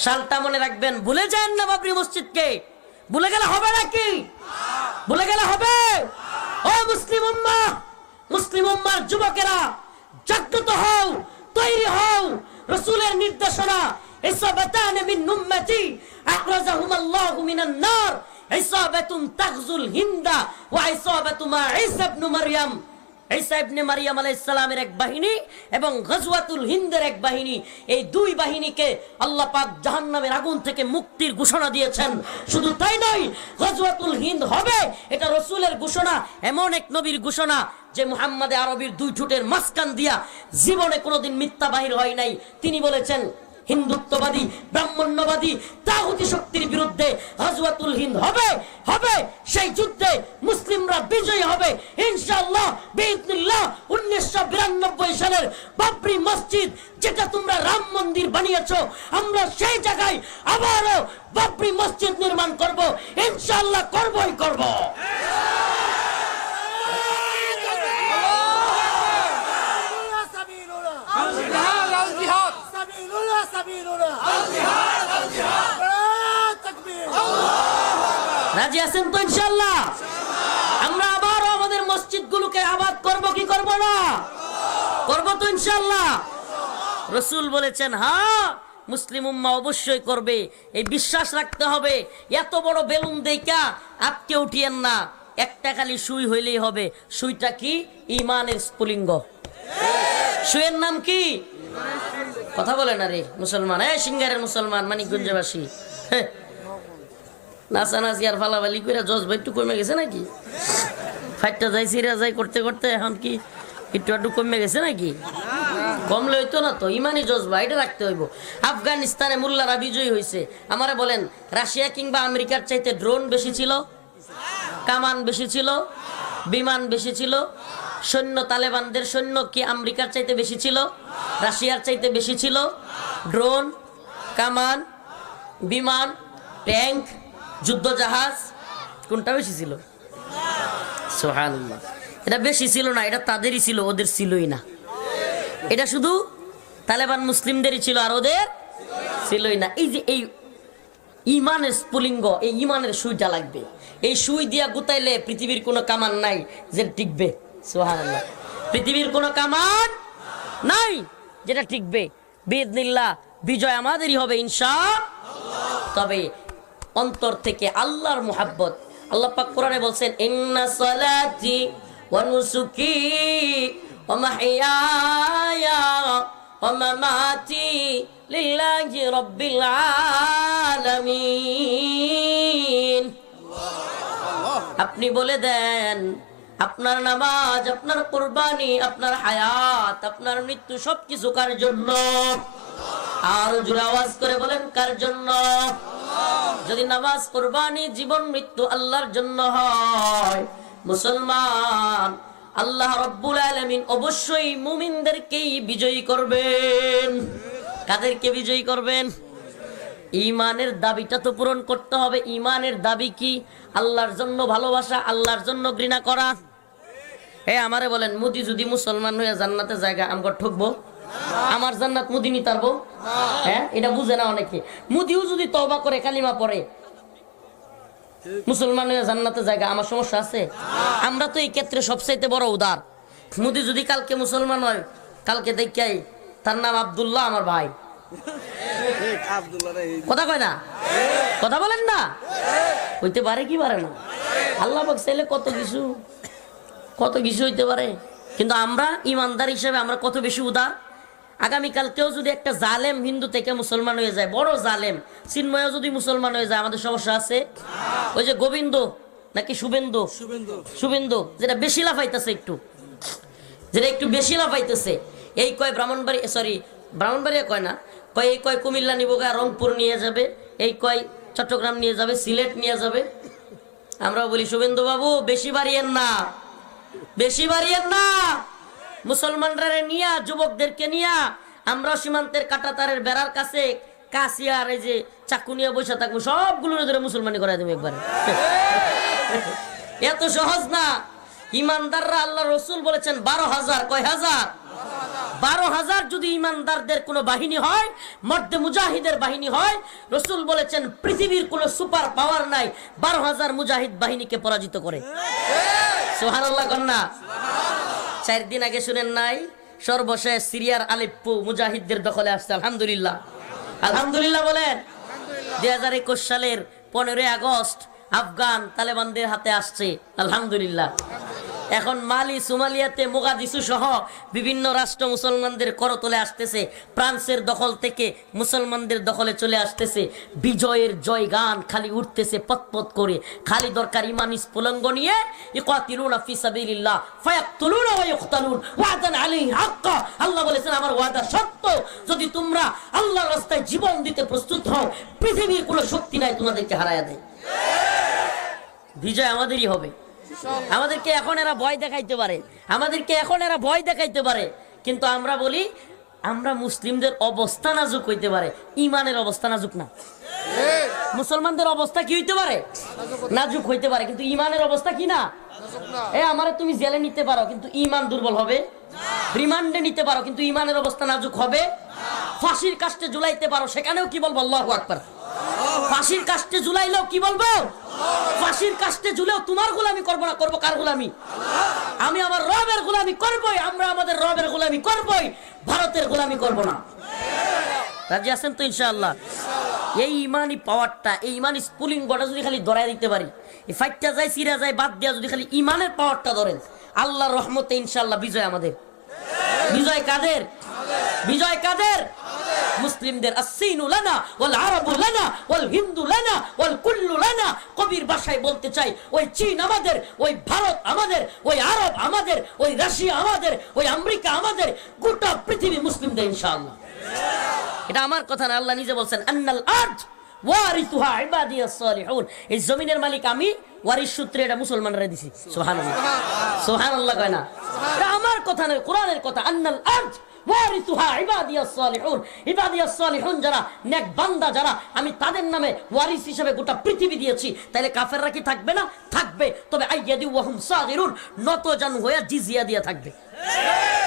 সালটা মনে রাখবেন, ভুলে যান না বাবরি মসজিদকে। ভুলে গেলে হবে নাকি? ভুলে গেলে হবে? ও মুসলিম উম্মাহ, মুসলিম উম্মার যুবকেরা, জাগ্রত হও, তৈরি হও। রাসূলের নির্দেশনা, ইসাবাতান মিন উম্মতি আখরাজাহুমুল্লাহু মিনান নার, ইসাবাতুন তাগজুল হিন্দা ওয়া ইসাবাতু মা ঈসা ইবনে মারইয়াম। ঈসা ইবনে মারইয়াম আলাইহিস সালামের এক বাহিনী এবং গজওয়াতুল হিন্দের এক বাহিনী, এই দুই বাহিনীকে আল্লাহ পাক জাহান্নামের আগুন থেকে মুক্তির ঘোষণা দিয়েছেন। শুধু তাই নয়, গজওয়াতুল হিন্দ হবে, এটা রাসূলের ঘোষণা, এমন এক নবীর ঘোষণা যে মুহাম্মদে আরবির দুই ঠোঁটের মাঝখান দিয়া জীবনে কোনোদিন মিথ্যা বাহির হয় নাই। তিনি বলেছেন, হিন্দুত্ববাদী, ব্রাহ্মণ্যবাদী, তাগুতি শক্তির বিরুদ্ধে গজওয়াতুল হিন্দ হবে, হবে। সেই যুদ্ধে মুসলিমরা বিজয়ী হবে ইনশাআল্লাহ বিইذنিল্লাহ। 1992 সালের বাবরি মসজিদ, যেটা তোমরা রাম মন্দির বানিয়েছো, আমরা সেই জায়গায় আবারও বাবরি মসজিদ নির্মাণ করব ইনশাআল্লাহ, করবই করব। রাজি আছেন তো ইনশাআল্লাহ? আমরা আবারও আমাদের মসজিদগুলোকে আবাদ করব কি করব না? করব তো ইনশাআল্লাহ। রাসূল বলেছেন, হ্যাঁ মুসলিম উম্মাহ অবশ্যই করবে, এই বিশ্বাস রাখতে হবে। এত বড় বেলুন দেইকা আটকে উঠিয়েন না, একটা খালি সুই হইলেই হবে। সুইটা কি? ঈমানের স্ফুলিঙ্গ। সুইয়ের নাম কি? কথা বলে না রে মুসলমান, সিঙ্গারের মুসলমান, মানিকগঞ্জবাসী। নাচানাচি আর ফালাফালি করে জজ ভাই একটু কমে গেছে নাকি? ফাইটটা যাই সিরা যাই করতে করতে এখন কি একটু একটু কমে গেছে নাকি? কমলে হইতো না তো, ইমানি জজবা এটা রাখতে হইব। আফগানিস্তানে মোল্লারা বিজয়ী হয়েছে। আমারে বলেন, রাশিয়া কিংবা আমেরিকার চাইতে ড্রোন বেশি ছিল, কামান বেশি ছিল, বিমান বেশি ছিল? সৈন্য, তালেবানদের সৈন্য কি আমেরিকার চাইতে বেশি ছিল? রাশিয়ার চাইতে বেশি ছিল? ড্রোন, কামান, বিমান, ট্যাঙ্ক, যুদ্ধ জাহাজ, কোনটা বেশি ছিল? সুবহানাল্লাহ। এটা বেশি ছিল না, এটা তাদেরই ছিল, ওদের ছিলই না। এটা শুধু তালেবান মুসলিমদেরই ছিল, আর ওদের ছিলই না। এই যে এই ইমানের স্ফুলিঙ্গ, এই ইমানের সুইটা লাগবে। এই সুই দিয়া গুতাইলে পৃথিবীর কোনো কামান নাই যে টিকবে। সুবহানাল্লাহ। পৃথিবীর কোনো কামান নাই যেটা টিকবে। বিইذনিল্লাহ বিজয় আমাদেরই হবে ইনশাআল্লাহ। তবে অন্তর থেকে আল্লাহর মুহাব্বত। আল্লাহ পাক কোরআনে বলছেন, ইন্না সালাতি ওয়া নুসুকি ওয়া মাহইয়ায়া ওয়া মামাতি লিল্লাহি রাব্বিল আলামিন। আপনি বলে দেন, আপনার নামাজ, আপনার কুরবানি, আপনার হায়াত, আপনার মৃত্যু সবকিছু কার জন্য? আর জোরে আওয়াজ করে বলেন, কার জন্য? যদি নামাজ, কুরবানি, জীবন, মৃত্যু আল্লাহর জন্য হয়, মুসলমান, আল্লাহ রাব্বুল আলামিন অবশ্যই মুমিনদেরকেই বিজয়ী করবেন। কাদেরকে বিজয়ী করবেন? ঈমানের দাবিটা তো পূরণ করতে হবে। ঈমানের দাবি কি? আল্লাহর জন্য ভালোবাসা, আল্লাহর জন্য ঘৃণা করা। আমারে বলেন, মুদি যদি মুসলমান হয়ে জান্নাতে জায়গা আমগর ঠকবো? আমার জান্নাত মুদি নি তারবো? হ্যাঁ, এটা বুঝে না অনেকে। মুদিও যদি তওবা করে, কালিমা পড়ে, মুসলমান হয়ে জান্নাতে জায়গা, আমার সমস্যা আছে? আমরা তো এই ক্ষেত্রে সবচাইতে বড় উদার। মুদি যদি কালকে মুসলমান হয়, কালকে দেখাই তার নাম আব্দুল্লাহ, আমার ভাই। কথা কয় না? কথা বলেন না? হইতে পারে কি পারে না? আল্লাহ পাক চাইলে কত কিছু হইতে পারে। কিন্তু আমরা ইমানদার হিসেবে আমরা কত বেশি উদার। আগামীকালকেও যদি একটা জালেম হিন্দু থেকে মুসলমান হয়ে যায়, বড় জালেম চিন্ময়ও যদি মুসলমান হয়ে যায়, আমাদের সমস্যা আছে? ওই যে গোবিন্দ নাকি শুভেন্দু, শুভেন্দু যেটা বেশি লাফাইতেছে, যেটা একটু বেশি লাফাইতেছে, এই কয় ব্রাহ্মণবাড়িয়া কয় না, কয় এই কয় কুমিল্লা নিব গা, রংপুর নিয়ে যাবে, এই কয় চট্টগ্রাম নিয়ে যাবে, সিলেট নিয়ে যাবে। আমরা বলি শুভেন্দু বাবু বেশি বাড়িয়েন না, বেশি বাড়িয়েন না। মুসলমানরা নিয়া, যুবকদেরকে নিয়া আমরা সীমান্তের কাঁটাতারের বেড়ার কাছে কাশিয়ার এই যে চাকু নিয়ে বসে থাকবো, সবগুলো ধরে মুসলমানি করাই দেবো একবারে। এত সহজ না। ইমানদাররা আল্লাহ রসুল বলেছেন 12,000, কয় হাজার? 12,000 যদি ইমানদারদের কোন বাহিনী হয়, মর্দে মুজাহিদের বাহিনী হয়, রসুল বলেছেন পৃথিবীর কোন সুপার পাওয়ার নাই 12,000 মুজাহিদ বাহিনীকে পরাজিত করে। সুবহানাল্লাহ কন্যা। 4 দিন আগে শুনেন নাই, সর্বশেষ সিরিয়ার আলেপ্পো মুজাহিদদের দখলে আসছে। আলহামদুলিল্লাহ, আলহামদুলিল্লাহ বলেন। 2021 সালের 15 আগস্ট আফগান তালেবানদের হাতে আসছে। আলহামদুলিল্লাহ। এখন মালি, সোমালিয়াতে মোগাদিসু সহ বিভিন্ন রাষ্ট্র মুসলমানদের করতলে আসতেছে। ফ্রান্সের দখল থেকে মুসলমানদের দখলে চলে আসতেছে। বিজয়ের জয়গান খালি উঠতেছে পতপত করে। খালি দরকার ইমানি স্ফুলঙ্গ নিয়ে, ইকাতিলুনা ফি সাবিলিল্লাহ ফায়াকতুলুনা ওয়া ইকতালুন ওয়াদান আলাইহি হাক্কা। আল্লাহ বলেছেন আমার ওয়াদা সত্য, যদি তোমরা আল্লাহর রাস্তায় জীবন দিতে প্রস্তুত হও, পৃথিবীর কোনো শক্তি নাই তোমাদেরকে হারায়া দেয়। বিজয় আমাদেরই হবে। আমাদেরকে এখন এরা ভয় দেখাইতে পারে, আমাদেরকে এখন এরা ভয় দেখাইতে পারে, কিন্তু আমরা বলি আমরা মুসলিমদের অবস্থা নাজুক হইতে পারে, ইমানের অবস্থা নাজুক না। মুসলমানদের অবস্থা কি হইতে পারে? নাজুক হইতে পারে, কিন্তু ইমানের অবস্থা কি না। আমারে তুমি জেলে নিতে পারো, কিন্তু ইমান দুর্বল হবে। রিমান্ডে নিতে পারো, কিন্তু ইমানের অবস্থা নাজুক হবে। ফাঁসির কাস্টে ঝুলাইতে পারো, সেখানেও কি বলবো? আল্লাহু আকবার। ফাঁসির কাস্টে ঝুলাইলেও কি বলবো? ফাঁসির কাস্টে ঝুলেও তোমার গোলামি করবো না, করবো কার গোলামি? আমি আমার রবের গোলামি করবই। আমরা আমাদের রবের গোলামি করবই, ভারতের গোলামি করব না। রাজি আছেন তো ইনশাআল্লাহ? এই ইমানি পাওয়ারটা, এই ইমানি স্ফুলিঙ্গটা যদি খালি ধরাই দিতে পারি, এই ফাইটটা যায় সিরা যায় বাদ দিয়া যদি খালি ইমানের পাওয়ারটা ধরেন, আল্লাহর রহমতে ইনশাআল্লাহ বিজয় আমাদের। বিজয় কাদের? বিজয় কাদের? মুসলিমদের। আসসিনু লানা ওয়াল আরাবু লানা ওয়াল হিন্দু লানা ওয়াল কুল্লু লানা। কবির ভাষায় বলতে চাই, ওই চীন আমাদের, ওই ভারত আমাদের, ওই আরব আমাদের, ওই রাশিয়া আমাদের, ওই আমেরিকা আমাদের, গোটা পৃথিবী মুসলিমদের ইনশাআল্লাহ। এটা আমার কথা না, আল্লাহ নিজে বলছেন আন্নাল আরদ ওয়ারিসুহা ইবাদিয়াস সালিহুন। এই জমিনের মালিক আমি, ওয়ারিস সূত্রে এটা মুসলমানরা দিছি। সুবহানাল্লাহ, সুবহানাল্লাহ কয় না? এটা আমার কথা নয়, কোরআনের কথা। আন্নাল আরদ ওয়ারিসুহা ইবাদিয়াস সালিহুন। ইবাদিয়াস সালিহুন যারা, নেক বান্দা যারা, আমি তাদের নামে ওয়ারিস হিসেবে গোটা পৃথিবী দিয়েছি। তাইলে কাফেররা কি থাকবে না? থাকবে। তবে আইয়াদি ওয়াহুম সাগিরুন, নত জানু হয়ে জিজিয়া দিয়ে থাকবে।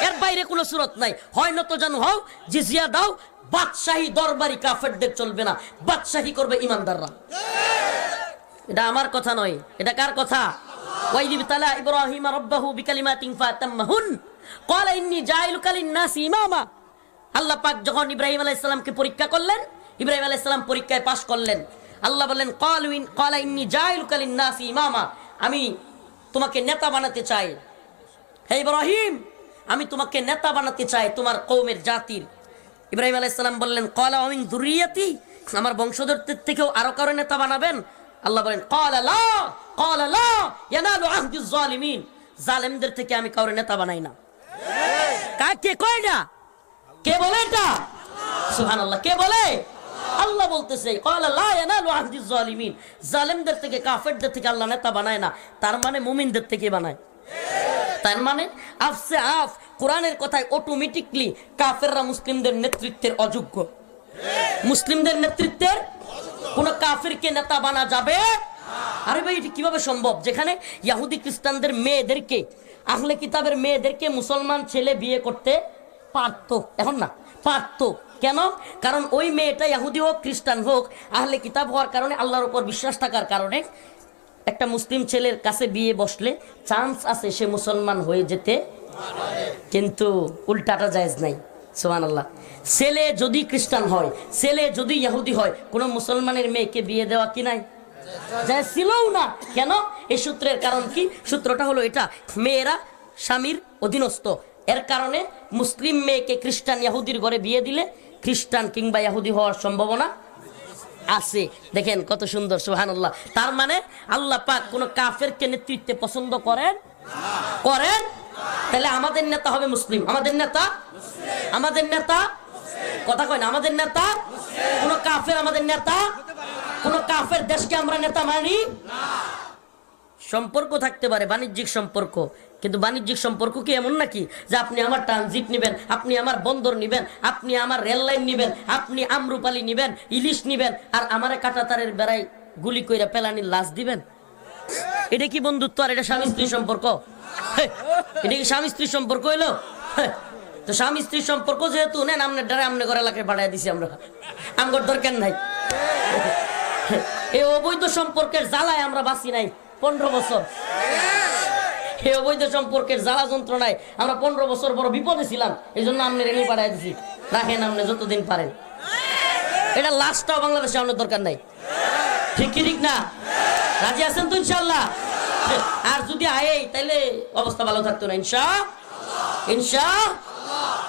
এর বাইরে কোনো সুরত নাই। হয় নত জানু হও, জিজিয়া দাও। বাদশাহী দরবারি কাফেরদের চলবে না, বাদশাহী করবে ইমানদাররা। এটা আমার কথা নয়, এটা কার কথা? ওয়াইদ তালা ইব্রাহিম রাব্বাহু বিকালিমাতিন ফাতাম্মাহুন ক্বালা ইন্নী জাইলুকা লিন-নাসি ইমামা। আল্লাহ পাক যখন ইব্রাহিম আলাইহিস সালামকে পরীক্ষা করলেন, ইব্রাহিম আলাইহিস সালাম পরীক্ষায় পাস করলেন। আল্লাহ বললেন ক্বালা ইন্নী জাইলুকা লিন-নাসি ইমামা, আমি তোমাকে নেতা বানাতে চাই। হে ইব্রাহিম, আমি তোমাকে নেতা বানাতে চাই তোমার কওমের জাতির। ইব্রাহিম আলাইহিস সালাম বললেন ক্বালা ওয়া মিন যুররিয়াতি, আমার বংশধরদের থেকেও আরো কারো নেতা বানাবেন? আল্লাহ বলেন ক্বালা লা ইয়ানালু আহদিজ জালিমিন, জালেমদের থেকে আমি কারো নেতা বানাই না। কাকে কয় না? কে বলে এটা? সুবহানাল্লাহ। কে বলে? আল্লাহ বলতেছে ক্বালা লা ইয়ানালু আহদিজ জালিমিন, জালেমদের থেকে, কাফেরদের থেকে আল্লাহ নেতা বানায় না। তার মানে মুমিনদের থেকে বানায়। তার মানে আফসে আফ কোরআনের কথায় অটোমেটিকলি কাফেররা মুসলিমদের নেতৃত্বের অযোগ্য। মুসলিমদের নেতৃত্বের কোন কাফেরকে নেতা বানা যাবে? আরে ভাই, এটা কিভাবে সম্ভব? যেখানে ইহুদি খ্রিস্টানদের মেয়েদেরকে, আহলে কিতাবের মেয়েদেরকে মুসলমান ছেলে বিয়ে করতে পারত, এখন না পারত। কেন? কারণ ওই মেয়েটা ইহুদি হোক খ্রিস্টান হোক, আহলে কিতাব হওয়ার কারণে, আল্লাহর উপর বিশ্বাস থাকার কারণে একটা মুসলিম ছেলের কাছে বিয়ে বসলে চান্স আছে সে মুসলমান হয়ে যেতে। কিন্তু উল্টাটা জায়েজ নাই। সুবহানাল্লাহ। ছেলে যদি খ্রিস্টান হয়, ছেলে যদি ইহুদি হয়, কোন মুসলমানের মেয়েকে বিয়ে দেওয়া কি নাই? জায়েজ ছিলও না। কেন? এই সূত্রের কারণ কি? সূত্রটা হলো এটা, মেয়েরা স্বামীর অধীনস্থ, এর কারণে মুসলিম মেয়েকে খ্রিস্টান ইহুদির ঘরে বিয়ে দিলে খ্রিস্টান কিংবা ইহুদি হওয়ার সম্ভাবনা আছে। দেখেন কত সুন্দর, সুবহানাল্লাহ। তার মানে আল্লাহ পাক কোন কাফেরকে নেতৃত্বে পছন্দ করেন করেন তাহলে আমাদের নেতা হবে মুসলিম। আমাদের নেতা কথা কয় না, আমাদের নেতা কোন কাফের আমাদের নেতা, কোন কাফের দেশকে আমরা নেতা মানি না। সম্পর্ক থাকতে পারে, বাণিজ্যিক সম্পর্ক, কিন্তু বাণিজ্যিক সম্পর্ক কি এমন নাকি যে আপনি আমার ট্রানজিট নিবেন, আপনি আমার বন্দর নিবেন, আপনি আমার রেল লাইন নিবেন, আপনি আমরুপালি নিবেন, ইলিশ নিবেন, আর আমারে কাঁটাতারের বেড়ায় গুলি কইরা পেলানির লাশ দিবেন? এটা কি বন্ধুত্ব? আর এটা স্বামী স্ত্রী সম্পর্ক? এটা কি স্বামী স্ত্রী সম্পর্ক হইলো? তো স্বামী স্ত্রী সম্পর্ক যেহেতু নেন, আপনার দ্বারা আমনে ঘর এলাকায় বাড়াই দিছি আমরা, আমগর দরকার নাই। এই অবৈধ সম্পর্কের জ্বালায় আমরা বাঁচি নাই 15 বছর। এই অবৈধ সম্পর্কের জ্বালা যন্ত্রণায় আমরা 15 বছর বড় বিপদে ছিলাম। এই জন্য আমনে রেলি বাড়াই দিছি, রাখেন আপনি যতদিন পারেন। এটা লাস্টটাও বাংলাদেশে আমাদের দরকার নাই, ঠিক কি ঠিক না? রাজি আছেন তো ইনশাআল্লাহ? আর যদি আয়ে তাইলে অবস্থা ভালো থাকতো না ইনশাআল্লাহ।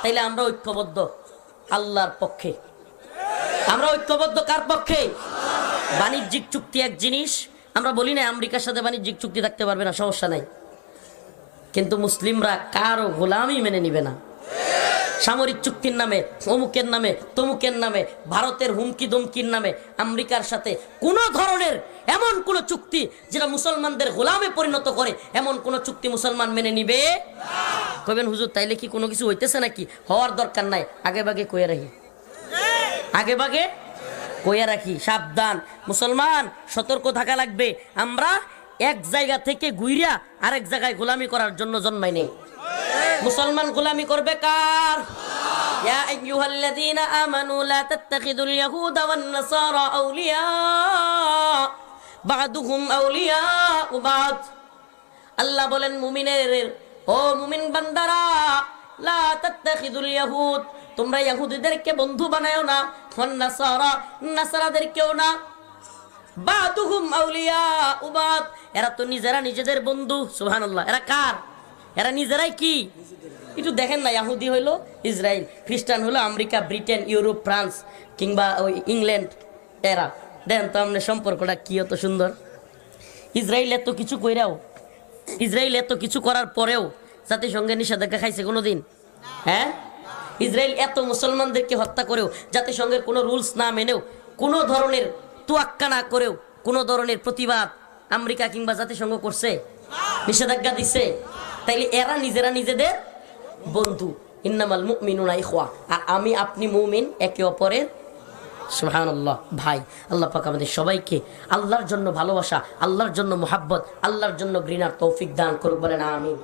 তাইলে আমরা ঐক্যবদ্ধ আল্লাহর পক্ষে। আমরা ঐক্যবদ্ধ কার পক্ষে? বাণিজ্যিক চুক্তি এক জিনিস, আমরা বলি না আমেরিকার সাথে বাণিজ্যিক চুক্তি থাকতে পারবে না, সমস্যা নাই, কিন্তু মুসলিমরা কারো গোলামি মেনে নিবে না। সামরিক চুক্তির নামে, অমুকের নামে, তমুকের নামে, ভারতের হুমকি ধমকির নামে আমেরিকার সাথে কোন ধরনের এমন কোন চুক্তি যেটা মুসলমানদের গোলামে পরিণত করে, এমন কোন চুক্তি মুসলমান মেনে নিবে না। কইবেন হুজুর তাইলে কি কোনো কিছু হইতেছে নাকি? হওয়ার দরকার নাই, আগে ভাগে কইয়া রাখি, আগে ভাগে কইয়া রাখি। সাবধান মুসলমান, সতর্ক থাকা লাগবে। আমরা এক জায়গা থেকে ঘুইরা আরেক জায়গায় গোলামি করার জন্য জন্মাই নেই। মুসলমান গোলামি করবে কার? ইয়া আইয়ুহাল্লাযীনা আমানু লা তাত্তাখিযুল ইয়াহুদা ওয়ান নাসারা আউলিয়া বা'দুহুম আউলিয়াউ বা'দ। আল্লাহ বলেন মুমিনের, ও মুমিন বান্দারা, লা তাত্তাখিযুল ইয়াহুদ, তোমরা ইহুদিদেরকে বন্ধু বানায়ো না, ওয়ান নাসারা, নাসারাদেরকেও না, বা'দুহুম আউলিয়াউ বা'দ, এরা তো নিজেরা নিজেদের বন্ধু। সুবহানাল্লাহ। এরা কার? এরা নিজেরাই কি? একটু দেখেন না, ইহুদি হইলো ইসরায়েল, খ্রিস্টান হলো আমেরিকা, ব্রিটেন, ইউরোপ, ফ্রান্স কিংবা ওই ইংল্যান্ড। এরা দেখেন তো আমাদের সম্পর্কটা কি এত সুন্দর। ইসরায়েল এত কিছু কইরাও, ইসরায়েল এত কিছু করার পরেও জাতিসংঘের নিষেধাজ্ঞা খাইছে কোনোদিন? হ্যাঁ? ইসরায়েল এত মুসলমানদেরকে হত্যা করেও, জাতিসংঘের কোনো রুলস না মেনেও, কোনো ধরনের তোয়াক্কা না করেও, কোনো ধরনের প্রতিবাদ আমেরিকা কিংবা জাতিসংঘ করছে? নিষেধাজ্ঞা দিছে? তাইলে এরা নিজেরা নিজেদের বন্ধু। ইন্নামাল মুমিনুনা ইখওয়া, আর আমি আপনি মুমিন একে অপরের সুবহানাল্লাহ ভাই। আল্লাহ পাক আমাদের সবাইকে আল্লাহর জন্য ভালোবাসা, আল্লাহর জন্য মুহাব্বত, আল্লাহর জন্য ঘৃণার তৌফিক দান করুক, বলেন আমিন।